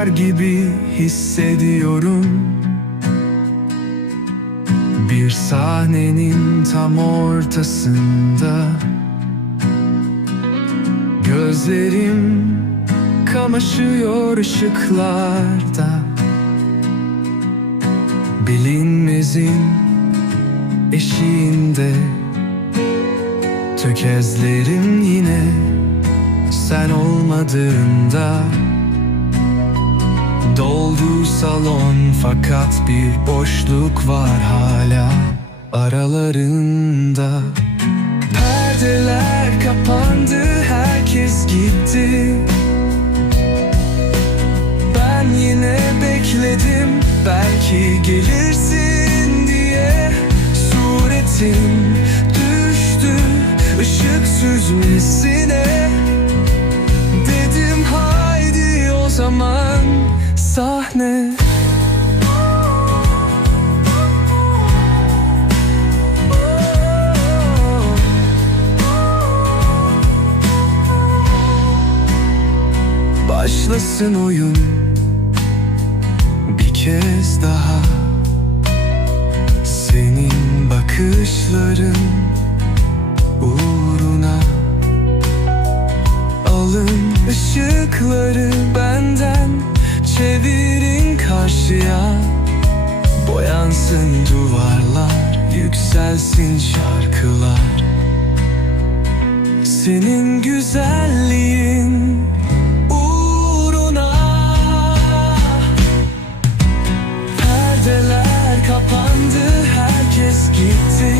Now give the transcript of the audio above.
başlar gibi hissediyorum. Bir sahnenin tam ortasında. Gözlerim kamaşıyor ışıklarda. Bilinmezin eşiğinde. Tökezlerim yine sen olmadığında Doldu salon fakat bir boşluk var hala aralarında. Perdeler kapandı herkes gitti. Ben yine bekledim belki gelirsin diye Suretin düştü ışık süzmesine. Dedim haydi o zaman sahne. Başlasın oyun bir kez daha. Senin bakışların uğruna Alın ışıkları benden çevirin karşıya. Boyansın duvarlar, yükselsin şarkılar. Senin güzelliğin uğruna. Perdeler kapandı, herkes gitti.